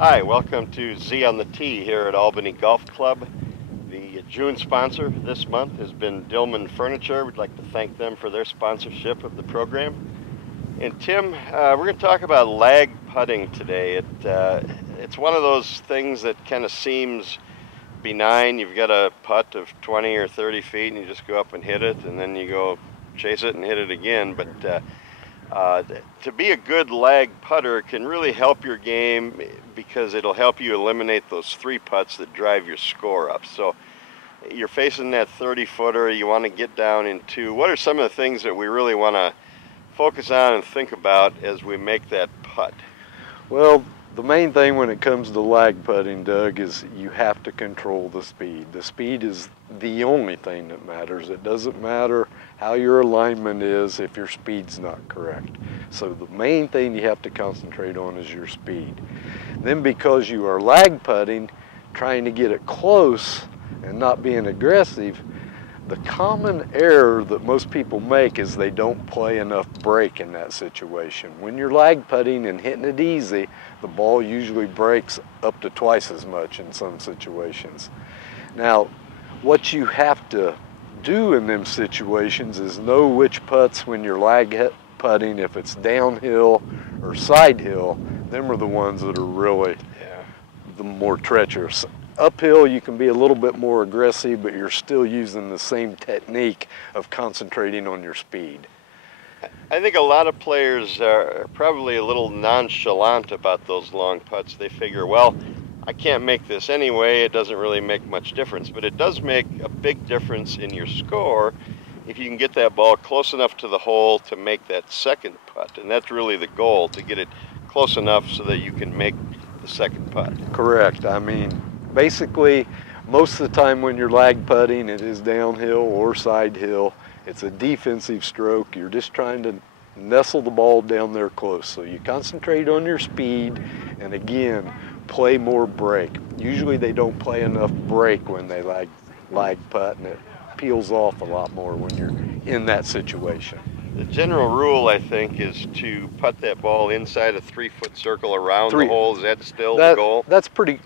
Hi, welcome to Z on the Tee here at Albany Golf Club. The June sponsor this month has been Dillman Furniture. We'd like to thank them for their sponsorship of the program. And Tim, we're going to talk about lag putting today. It's one of those things that kind of seems benign. You've got a putt of 20 or 30 feet and you just go up and hit it, and then you go chase it and hit it again. But to be a good lag putter can really help your game because it'll help you eliminate those three putts that drive your score up. So you're facing that 30-footer, you want to get down in two. What are some of the things that we really want to focus on and think about as we make that putt? Well, the main thing when it comes to lag putting, Doug, is you have to control the speed. The speed is the only thing that matters. It doesn't matter how your alignment is if your speed's not correct. So the main thing you have to concentrate on is your speed. Then because you are lag putting, trying to get it close and not being aggressive, the common error that most people make is they don't play enough break in that situation. When you're lag putting and hitting it easy, the ball usually breaks up to twice as much in some situations. Now, what you have to do in them situations is know which putts when you're lag putting, if it's downhill or side hill, them are the ones that are really the more treacherous. Uphill, you can be a little bit more aggressive, but you're still using the same technique of concentrating on your speed. I think a lot of players are probably a little nonchalant about those long putts. They figure, well, I can't make this anyway, it doesn't really make much difference. But it does make a big difference in your score if you can get that ball close enough to the hole to make that second putt. And that's really the goal, to get it close enough so that you can make the second putt. Correct. I mean, basically, most of the time when you're lag putting, it is downhill or side hill. It's a defensive stroke. You're just trying to nestle the ball down there close. So you concentrate on your speed, and again, play more break. Usually they don't play enough break when they lag putt, and it peels off a lot more when you're in that situation. The general rule, I think, is to putt that ball inside a 3-foot circle around the hole. Is that still the goal? That's pretty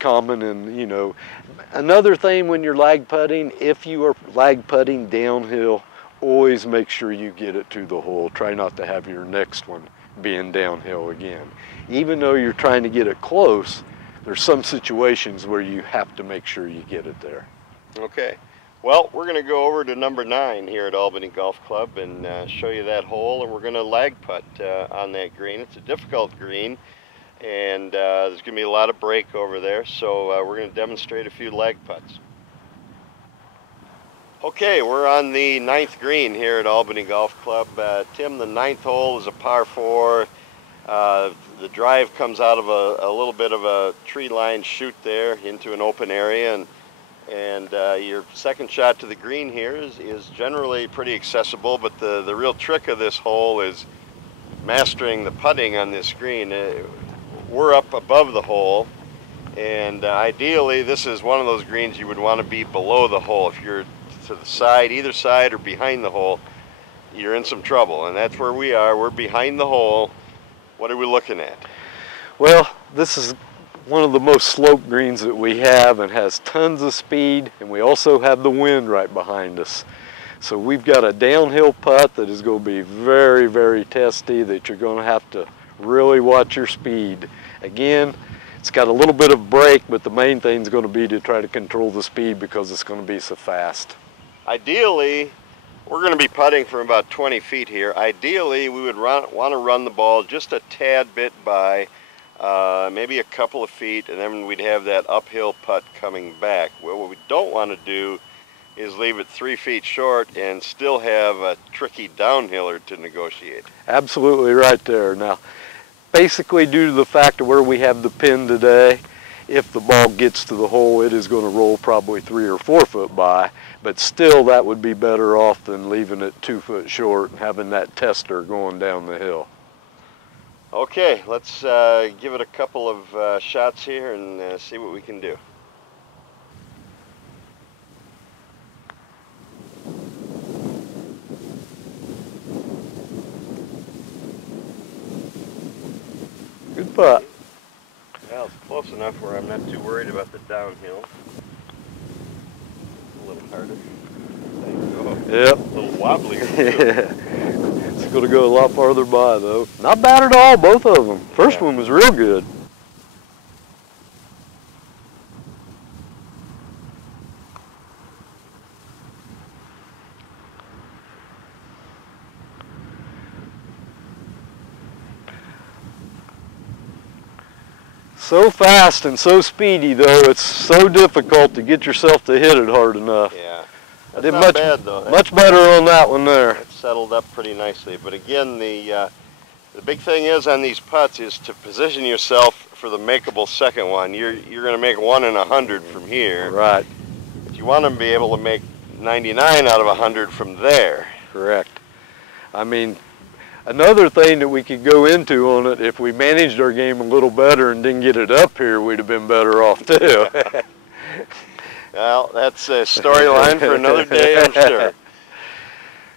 common. And you know, another thing when you're lag putting, if you are lag putting downhill, always make sure you get it to the hole. Try not to have your next one being downhill again. Even though you're trying to get it close, there's some situations where you have to make sure you get it there. Okay. Well, we're going to go over to number 9 here at Albany Golf Club and show you that hole, and we're going to lag putt on that green. It's a difficult green, and there's going to be a lot of break over there, so we're going to demonstrate a few lag putts. Okay, we're on the 9th green here at Albany Golf Club. Tim, the 9th hole is a par 4. The drive comes out of a little bit of a tree-lined chute there into an open area, and your second shot to the green here is generally pretty accessible, but the real trick of this hole is mastering the putting on this green. We're up above the hole, and ideally this is one of those greens you would want to be below the hole. If you're to the side, either side or behind the hole, you're in some trouble, and that's where we are. We're behind the hole. What are we looking at? Well, this is one of the most sloped greens that we have, and has tons of speed, and we also have the wind right behind us. So we've got a downhill putt that is going to be very, very testy, that you're going to have to really watch your speed. Again, it's got a little bit of break, but the main thing is going to be to try to control the speed because it's going to be so fast. Ideally, we're going to be putting from about 20 feet here. Ideally, we would want to run the ball just a tad bit by, maybe a couple of feet, and then we'd have that uphill putt coming back. Well, what we don't want to do is leave it 3 feet short and still have a tricky downhiller to negotiate. Absolutely right there. Now, basically due to the fact of where we have the pin today, if the ball gets to the hole, it is going to roll probably 3 or 4 foot by, but still that would be better off than leaving it 2 foot short and having that tester going down the hill. Okay, let's give it a couple of shots here and see what we can do. Good putt. Well, close enough where I'm not too worried about the downhill. A little harder. Yep. A little wobbly. It's going to go a lot farther by, though. Not bad at all, both of them. First one was real good. So fast and so speedy, though, it's so difficult to get yourself to hit it hard enough. Yeah. I did much better on that one there. It settled up pretty nicely. But again, the big thing is on these putts is to position yourself for the makeable second one. You're going to make 1 in 100 from here. Right. But you want to be able to make 99 out of 100 from there. Correct. I mean, another thing that we could go into on it, if we managed our game a little better and didn't get it up here, we'd have been better off too. Well, that's a storyline for another day, I'm sure.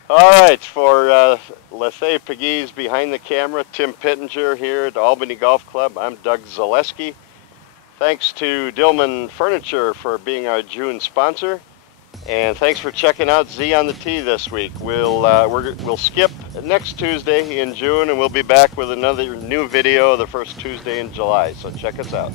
All right, for Lethea Pegues behind the camera, Tim Pittenger here at Albany Golf Club, I'm Doug Zaleski. Thanks to Dillman Furniture for being our June sponsor. And thanks for checking out Z on the Tee this week. We'll skip next Tuesday in June, and we'll be back with another new video the first Tuesday in July. So check us out.